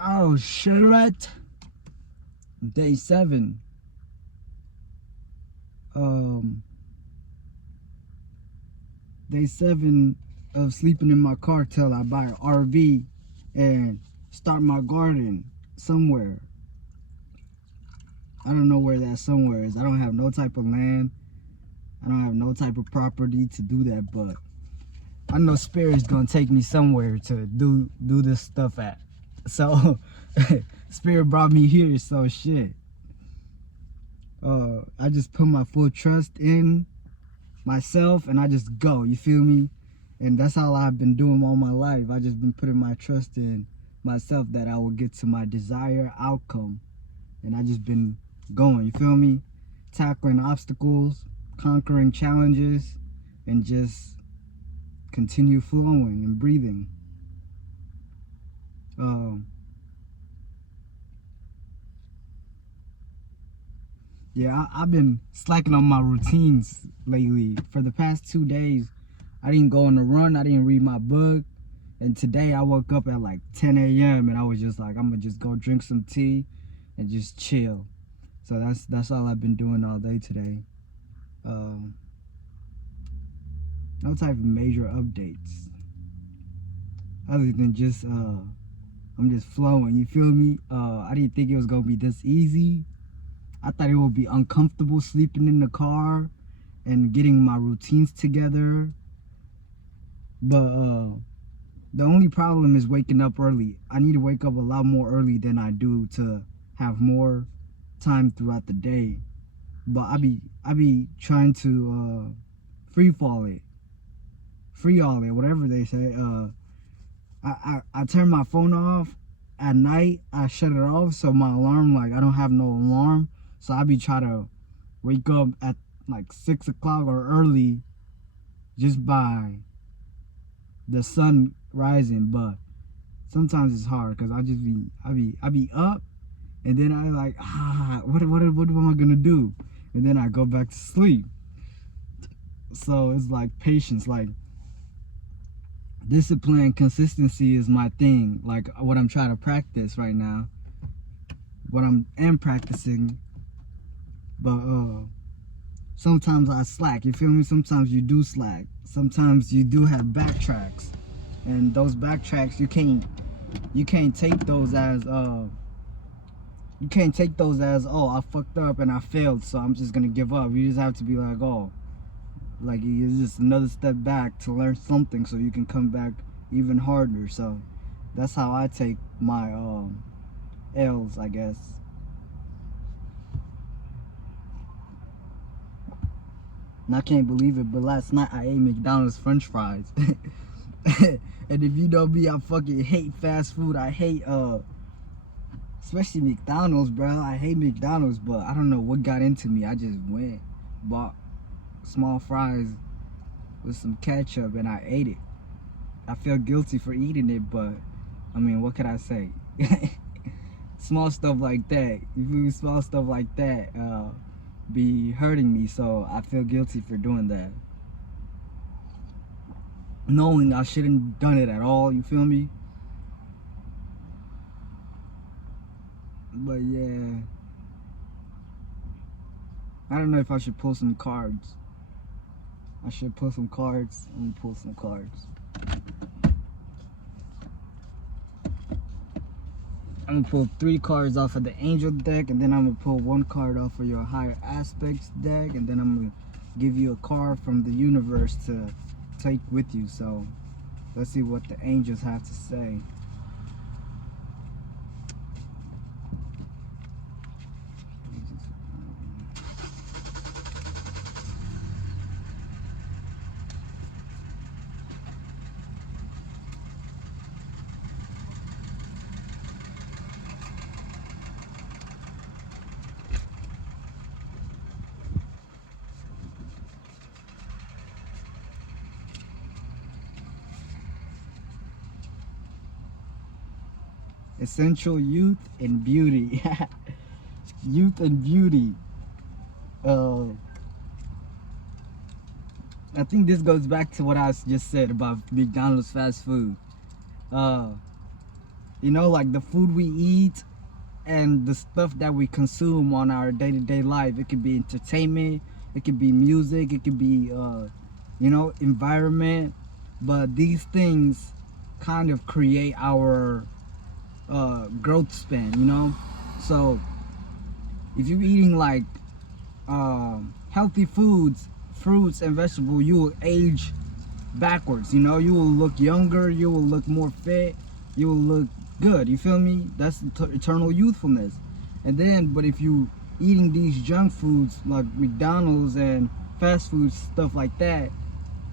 Oh shit. Day 7. Day 7 of sleeping in my car till I buy an RV and start my garden somewhere. I don't know where that somewhere is. I don't have no type of land. I don't have no type of property to do that, but I know Spirit's gonna take me somewhere to do this stuff at. So Spirit brought me here, so shit. I just put my full trust in myself and I just go, you feel me? And that's all I've been doing all my life. I just been putting my trust in myself that I will get to my desired outcome. And I just been going, you feel me? Tackling obstacles, conquering challenges, and just continue flowing and breathing. Yeah, I've been slacking on my routines lately. For the past 2 days, I didn't go on a run. I didn't read my book. And today I woke up at like 10 a.m. and I was just like, I'm gonna just go drink some tea and just chill. So that's all I've been doing all day today. No type of major updates other than just I'm just flowing, you feel me? I didn't think it was gonna be this easy. I thought it would be uncomfortable sleeping in the car and getting my routines together. But the only problem is waking up early. I need to wake up a lot more early than I do to have more time throughout the day. But I be trying to free all it, whatever they say. I turn my phone off at night. I shut it off so my alarm, like I don't have no alarm. So I be trying to wake up at like 6 o'clock or early just by the sun rising. But sometimes it's hard because I be up and then I like, what am I gonna do? And then I go back to sleep. So it's like patience, like discipline, consistency is my thing. Like what I'm trying to practice right now, what am practicing. But sometimes I slack, you feel me? Sometimes you do slack. Sometimes you do have backtracks, and those backtracks you can't take those as oh, I fucked up and I failed, so I'm just gonna give up. You just have to be like, oh, like it's just another step back to learn something so you can come back even harder. So that's how I take my L's, I guess. And I can't believe it, but last night I ate McDonald's French fries. And if you know me, I fucking hate fast food. I hate especially McDonald's, bro. I hate McDonald's, but I don't know what got into me. I just went, bought small fries with some ketchup, and I ate it. I feel guilty for eating it, but I mean, what could I say? Small stuff like that, you feel me? Small stuff like that be hurting me, so I feel guilty for doing that, knowing I shouldn't done it at all, you feel me? But yeah, I don't know if I should pull some cards. I should pull some cards. Let me pull some cards. I'm gonna pull 3 cards off of the angel deck, and then I'm gonna pull 1 card off of your higher aspects deck, and then I'm gonna give you a card from the universe to take with you. So let's see what the angels have to say. Essential youth and beauty. Youth and beauty. I think this goes back to what I just said about McDonald's fast food. You know, like the food we eat and the stuff that we consume on our day-to-day life. It could be entertainment, it could be music, it could be you know, environment. But these things kind of create our growth span, you know. So if you're eating like healthy foods, fruits and vegetables, you will age backwards. You know, you will look younger, you will look more fit, you will look good. You feel me? That's eternal youthfulness. And then, but if you eating these junk foods like McDonald's and fast food stuff like that,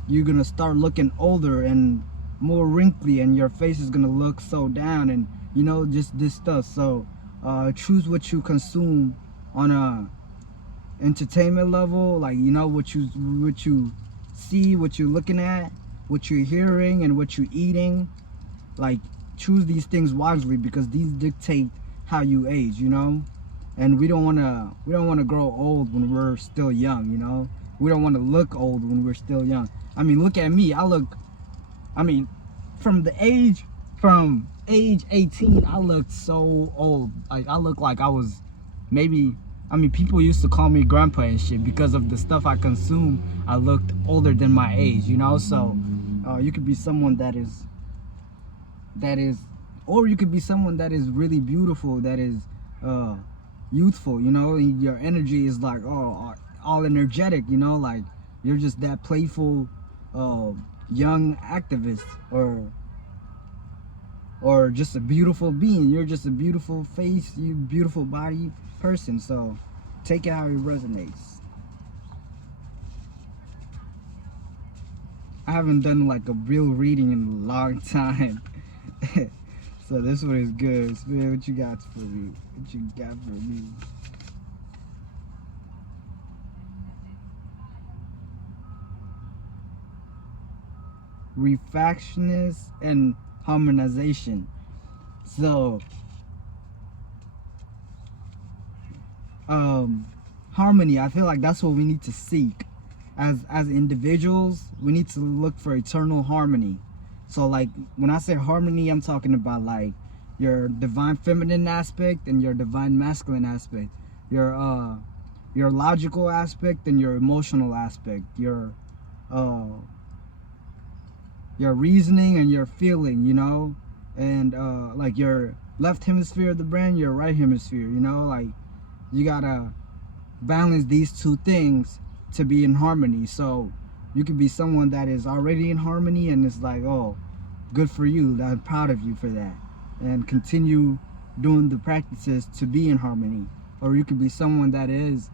you're gonna start looking older and more wrinkly, and your face is gonna look so down, and you know, just this stuff. So choose what you consume on a entertainment level, like, you know, what you see, what you're looking at, what you're hearing, and what you're eating. Like, choose these things wisely, because these dictate how you age, you know. And we don't want to grow old when we're still young, you know. We don't want to look old when we're still young. I mean, look at me. I mean, from age 18, I looked so old. Like, I look like I was maybe, I mean, people used to call me grandpa and shit because of the stuff I consume. I looked older than my age, you know. So you could be someone that is, or you could be someone that is really beautiful, that is youthful, you know. Your energy is like, oh, all energetic, you know, like you're just that playful young activist, or just a beautiful being. You're just a beautiful face, you beautiful body person. So take it how it resonates. I haven't done like a real reading in a long time. So this one is good. Spirit, what you got for me? What you got for me? Refractionist and harmonization. So harmony, I feel like that's what we need to seek as individuals. We need to look for eternal harmony. So like, when I say harmony, I'm talking about like your divine feminine aspect and your divine masculine aspect, your logical aspect and your emotional aspect, uh your reasoning and your feeling, you know. And like your left hemisphere of the brain, your right hemisphere, you know. Like, you gotta balance these two things to be in harmony. So you could be someone that is already in harmony, and it's like, oh, good for you, I'm proud of you for that, and continue doing the practices to be in harmony. Or you could be someone that is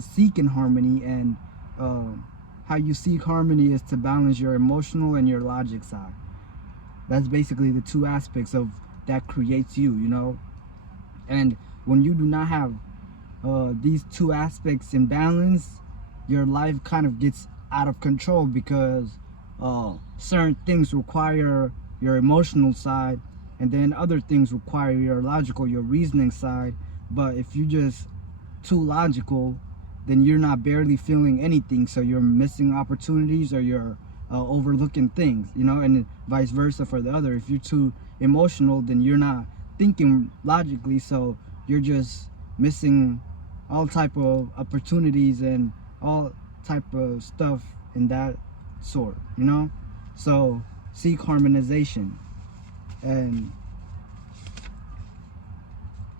seeking harmony, and how you seek harmony is to balance your emotional and your logic side. That's basically the two aspects of that creates you, you know. And when you do not have these two aspects in balance, your life kind of gets out of control, because certain things require your emotional side, and then other things require your logical, your reasoning side. But if you just too logical, then you're not barely feeling anything, so you're missing opportunities, or you're overlooking things, you know. And vice versa for the other. If you're too emotional, then you're not thinking logically, so you're just missing all type of opportunities and all type of stuff in that sort, you know. So seek harmonization and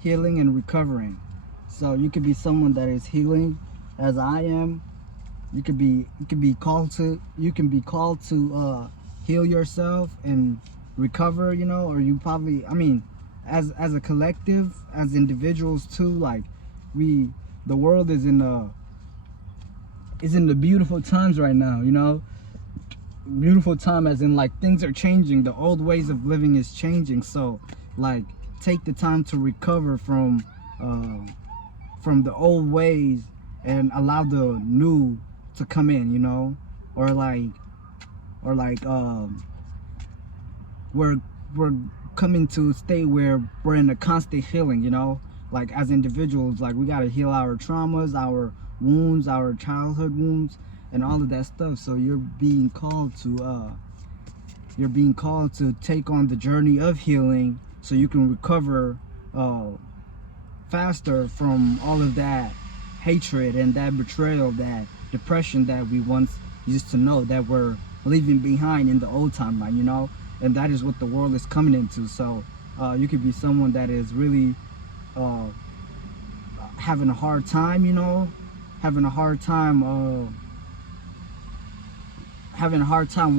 healing and recovering. So you could be someone that is healing, as I am. You can be called to heal yourself and recover, you know. Or you probably, I mean, as a collective, as individuals too, like, the world is in the beautiful times right now, you know. Beautiful time as in, like, things are changing, the old ways of living is changing. So like, take the time to recover from the old ways, and allow the new to come in, you know. Or like we're coming to a state where we're in a constant healing, you know. Like, as individuals, like, we got to heal our traumas, our wounds, our childhood wounds, and all of that stuff. So you're being called to take on the journey of healing, so you can recover faster from all of that hatred and that betrayal, that depression that we once used to know, that we're leaving behind in the old timeline, you know. And that is what the world is coming into. So you could be someone that is really having a hard time, you know, having a hard time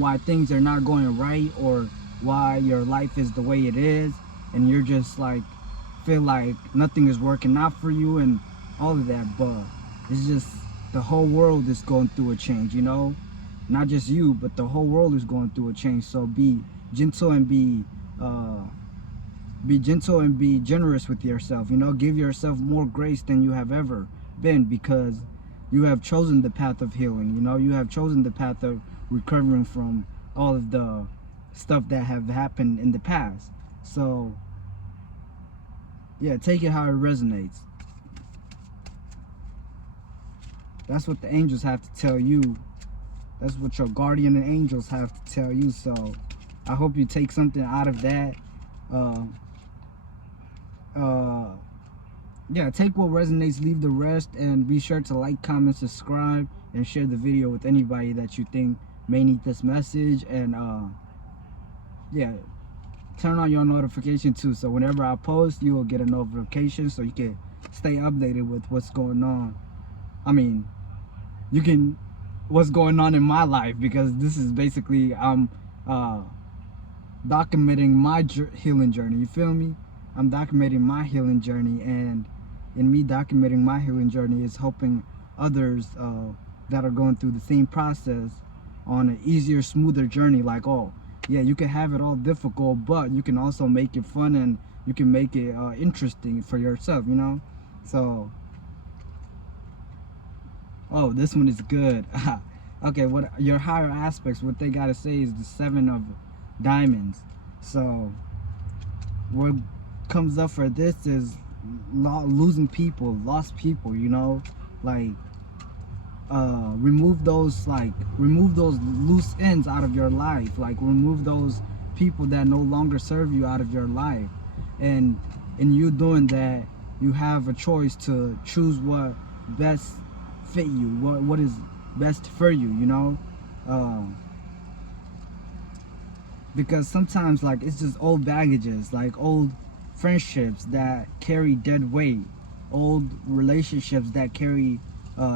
why things are not going right, or why your life is the way it is, and you're just like feel like nothing is working out for you and all of that. But it's just the whole world is going through a change, you know. Not just you, but the whole world is going through a change. So be gentle and be generous with yourself, you know. Give yourself more grace than you have ever been, because you have chosen the path of healing, you know. You have chosen the path of recovering from all of the stuff that have happened in the past. So yeah, take it how it resonates. That's what the angels have to tell you. That's what your guardian and angels have to tell you. So I hope you take something out of that. Yeah, take what resonates, leave the rest, and be sure to like, comment, subscribe, and share the video with anybody that you think may need this message. And yeah, turn on your notification too, so whenever I post, you will get a notification, so you can stay updated with what's going on. I mean, what's going on in my life, because this is basically I'm documenting my healing journey. You feel me? I'm documenting my healing journey, and in me documenting my healing journey is helping others that are going through the same process on an easier, smoother journey. Like, oh yeah, you can have it all difficult, but you can also make it fun, and you can make it interesting for yourself, you know. So oh, this one is good. Okay, what your higher aspects, what they gotta say is the 7 of diamonds. So what comes up for this is losing people, lost people, you know. Like remove those loose ends out of your life. Like remove those people that no longer serve you out of your life. And in you doing that, you have a choice to choose what best fit you, what is best for you, you know. Because sometimes, like, it's just old baggages, like old friendships that carry dead weight, old relationships that carry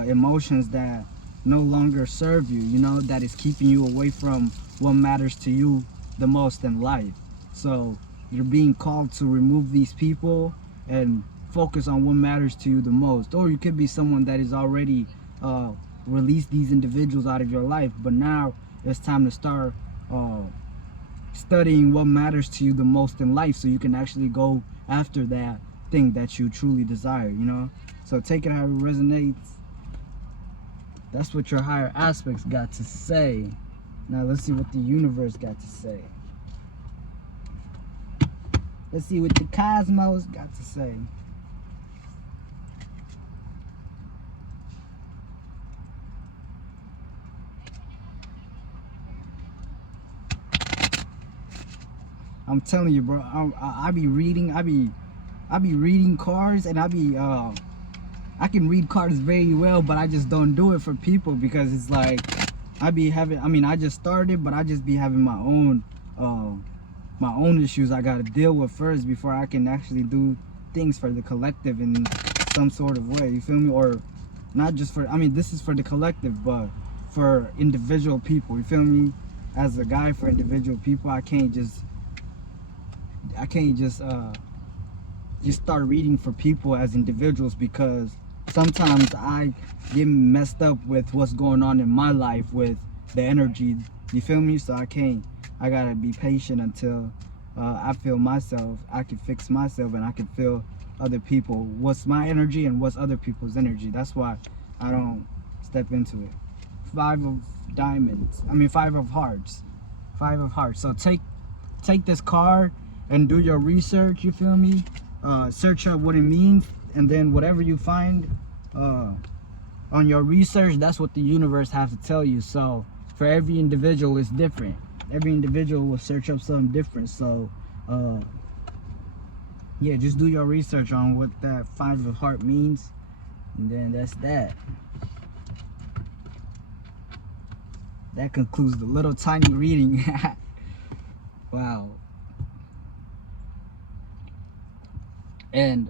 emotions that no longer serve you, you know, that is keeping you away from what matters to you the most in life. So you're being called to remove these people and focus on what matters to you the most. Or you could be someone that is already released these individuals out of your life, but now it's time to start studying what matters to you the most in life, so you can actually go after that thing that you truly desire, you know. So take it how it resonates. That's what your higher aspects got to say. Now let's see what the universe got to say. Let's see what the cosmos got to say. I'm telling you, bro. I be reading. I be reading cards, and I can read cards very well, but I just don't do it for people, because it's like I be having. I mean, I just started, but I just be having my own issues I gotta deal with first before I can actually do things for the collective in some sort of way. You feel me? Or not just for. I mean, this is for the collective, but for individual people. You feel me? As a guy, for individual people, I can't just start reading for people as individuals, because sometimes I get messed up with what's going on in my life with the energy. You feel me? So I gotta be patient until I feel myself. I can fix myself, and I can feel other people. What's my energy and what's other people's energy? That's why I don't step into it. 5 of diamonds. I mean 5 of hearts. 5 of hearts. So take this card and do your research, you feel me? Search up what it means, and then whatever you find on your research, that's what the universe has to tell you. So for every individual, it's different. Every individual will search up something different. So yeah, just do your research on what that five of heart means, and then that's that. That concludes the little tiny reading. Wow. And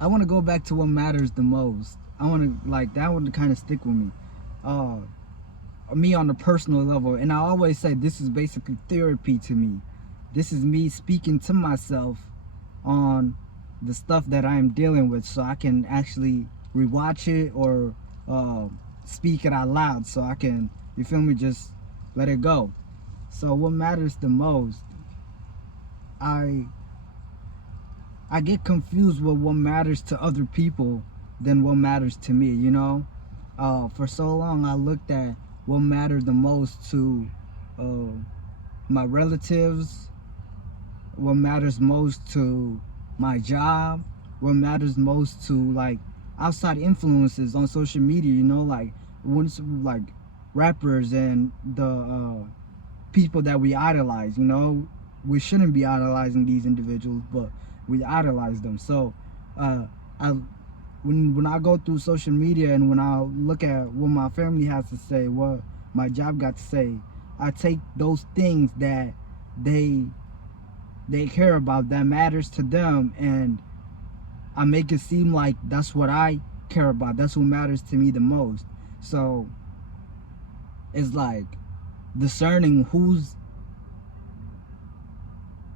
I want to go back to what matters the most. I want to, like, that one to kind of stick with me. Me on a personal level. And I always say this is basically therapy to me. This is me speaking to myself on the stuff that I am dealing with, so I can actually rewatch it or speak it out loud, so I can, you feel me, just let it go. So what matters the most, I get confused with what matters to other people than what matters to me, you know? For so long I looked at what mattered the most to my relatives, what matters most to my job, what matters most to, like, outside influences on social media, you know, like once, like rappers and the people that we idolize, you know. We shouldn't be idolizing these individuals, but we idolize them. So I when I go through social media and when I look at what my family has to say, what my job got to say, I take those things that they care about, that matters to them, and I make it seem like that's what I care about. That's what matters to me the most. So it's like discerning whose,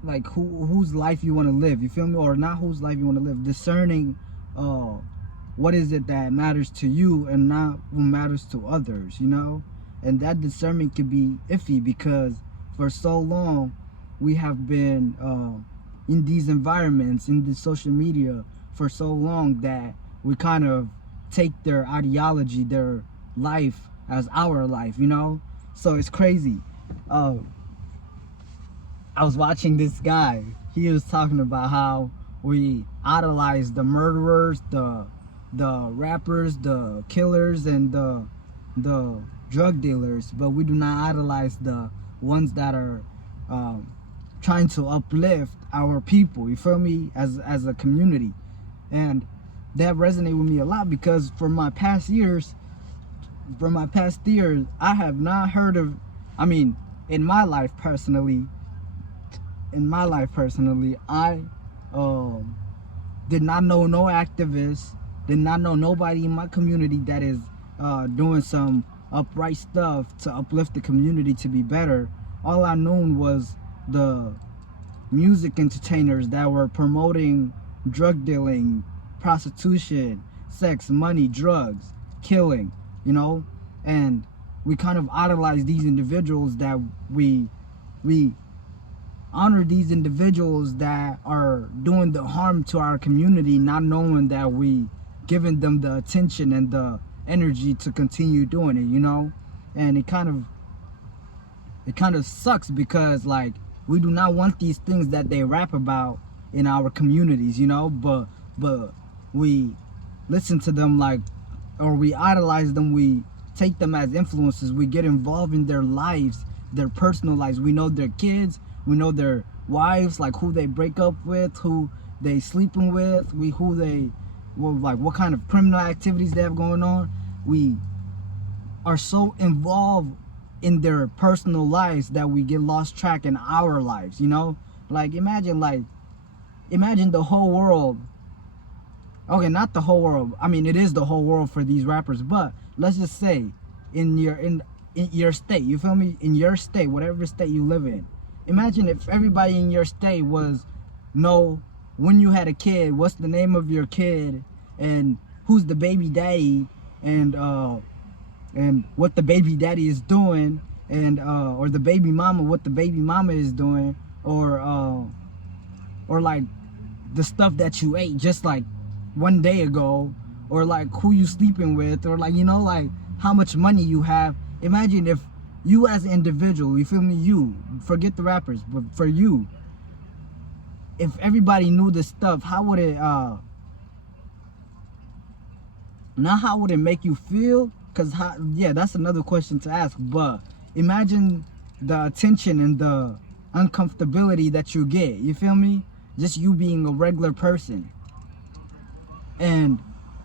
like, whose life you want to live. You feel me? Or not whose life you want to live. Discerning what is it that matters to you and not what matters to others, you know? And that discernment can be iffy because for so long we have been in these environments, in the social media for so long, that we kind of take their ideology, their life as our life, you know? So it's crazy. I was watching this guy. He was talking about how we idolize the murderers, the rappers, the killers, and the drug dealers, but we do not idolize the ones that are trying to uplift our people. You feel me? As a community, and that resonated with me a lot because for my past years, I have not heard of. I mean, in my life personally, I did not know no activists, did not know nobody in my community that is doing some upright stuff to uplift the community to be better. All I knew was the music entertainers that were promoting drug dealing, prostitution, sex, money, drugs, killing, you know? And we kind of idolize these individuals, that we honor these individuals that are doing the harm to our community, not knowing that we giving them the attention and the energy to continue doing it, you know? And it kind of sucks because, like, we do not want these things that they rap about in our communities, you know, but we listen to them, like, or we idolize them, we take them as influences, we get involved in their lives, their personal lives. We know their kids, we know their wives, like who they break up with, who they sleeping with, what kind of criminal activities they have going on. We are so involved in their personal lives that we get lost track in our lives, you know? Like imagine the whole world. Okay, not the whole world. I mean, it is the whole world for these rappers, but let's just say in your state, you feel me? In your state, whatever state you live in. Imagine if everybody in your state know when you had a kid, what's the name of your kid, and who's the baby daddy, and what the baby daddy is doing, and or the baby mama, what the baby mama is doing, or like the stuff that you ate just like one day ago, or like who you sleeping with, or like, you know, like how much money you have. Imagine if you as an individual, you feel me, you forget the rappers, but for you, if everybody knew this stuff, how would it not how would it make you feel? Because yeah, that's another question to ask. But imagine the attention and the uncomfortability that you get. You feel me? Just you being a regular person. And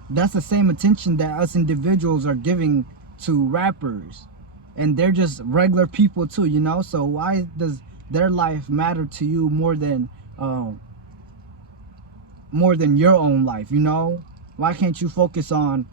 that's the same attention that us individuals are giving to rappers. And they're just regular people too, you know? So why does their life matter to you more than your own life, you know? Why can't you focus on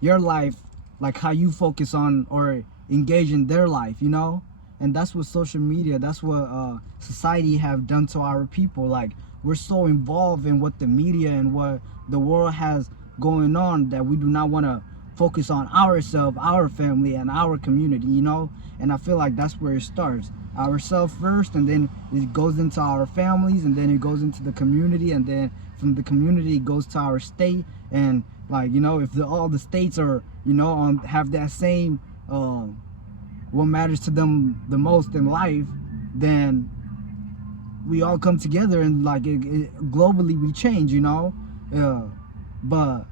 your life like how you focus on or engage in their life, you know? And that's what social media, that's what society have done to our people. Like, we're so involved in what the media and what the world has going on that we do not want to focus on ourselves, our family, and our community, you know? And I feel like that's where it starts. Ourselves first, and then it goes into our families, and then it goes into the community, and then from the community it goes to our state. And like, you know, if all the states are, you know, have that same what matters to them the most in life, then we all come together and like globally we change, you know. But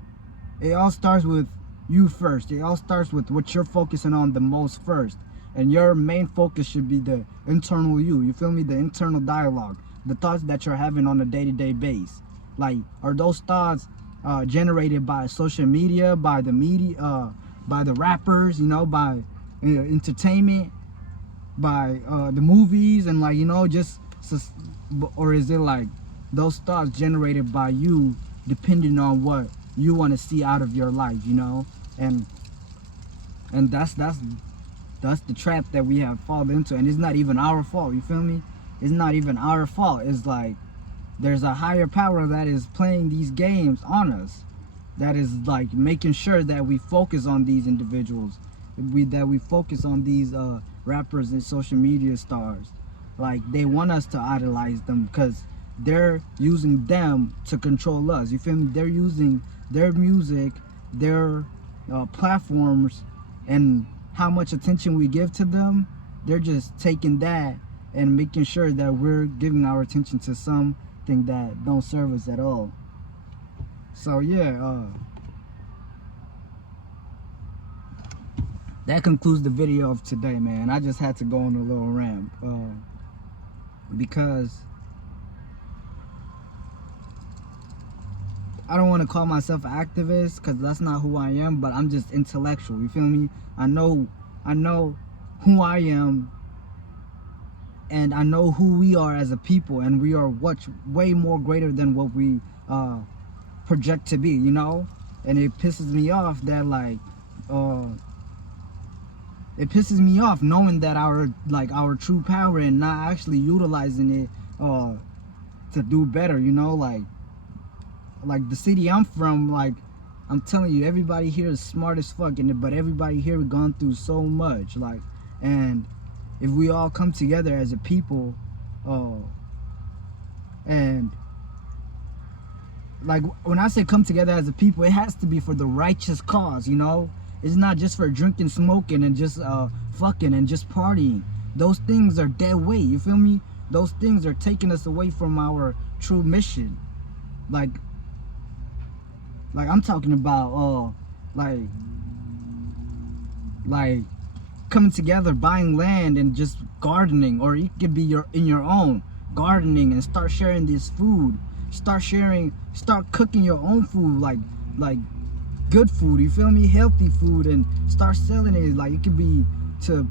it all starts with you first. It all starts with what you're focusing on the most first. And your main focus should be the internal you feel me? The internal dialogue, the thoughts that you're having on a day-to-day base. Like, are those thoughts generated by social media, by the media, by the rappers, you know, by entertainment, by the movies, and like, you know, or is it like those thoughts generated by you, depending on what you want to see out of your life, you know? And that's the trap that we have fallen into. And it's not even our fault, you feel me? It's not even our fault. It's like there's a higher power that is playing these games on us, that is like making sure that we focus on these individuals, that we focus on these rappers and social media stars. Like, they want us to idolize them because they're using them to control us, you feel me? They're using their music, their platforms, and how much attention we give to them. They're just taking that and making sure that we're giving our attention to something that don't serve us at all. So yeah, that concludes the video of today, man. I just had to go on a little rant because I don't want to call myself an activist because that's not who I am, but I'm just intellectual, you feel me? I know who I am, and I know who we are as a people, and we are way more greater than what we project to be, you know? And it pisses me off that like it pisses me off knowing that our true power and not actually utilizing it to do better, you know? Like the city I'm from, like, I'm telling you, everybody here is smart as fuck, but everybody here has gone through so much. Like, and if we all come together as a people, and like, when I say come together as a people, it has to be for the righteous cause, you know? It's not just for drinking, smoking, and just fucking and just partying. Those things are dead weight, you feel me? Those things are taking us away from our true mission. Like I'm talking about like coming together, buying land and just gardening, or it could be in your own gardening, and start sharing this food. Start cooking your own food, like good food, you feel me? Healthy food, and start selling it. Like, it could be to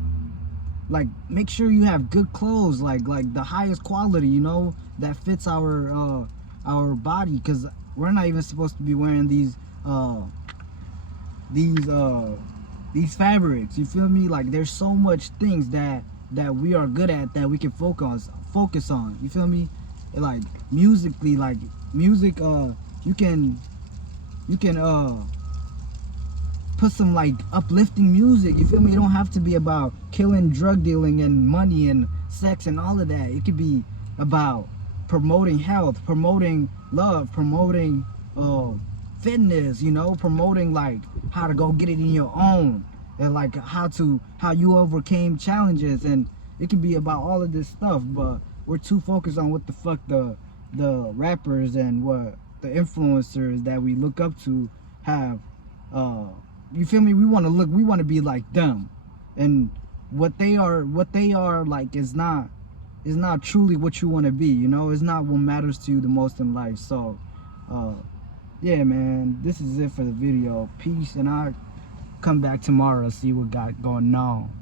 like make sure you have good clothes, like the highest quality, you know, that fits our body, because we're not even supposed to be wearing these fabrics, you feel me? Like, there's so much things that we are good at that we can focus on, you feel me? Like, musically, like music, you can put some like uplifting music, you feel me? It don't have to be about killing, drug dealing, and money and sex and all of that. It could be about promoting health, promoting love, promoting fitness, you know, promoting like how to go get it in your own, and like how you overcame challenges. And it could be about all of this stuff, but we're too focused on what the fuck the rappers and what the influencers that we look up to have. You feel me? We want to be like them, and what they are like is not truly what you want to be, you know. It's not what matters to you the most in life. So yeah, man, this is it for the video. Peace, and I'll come back tomorrow, see what got going on.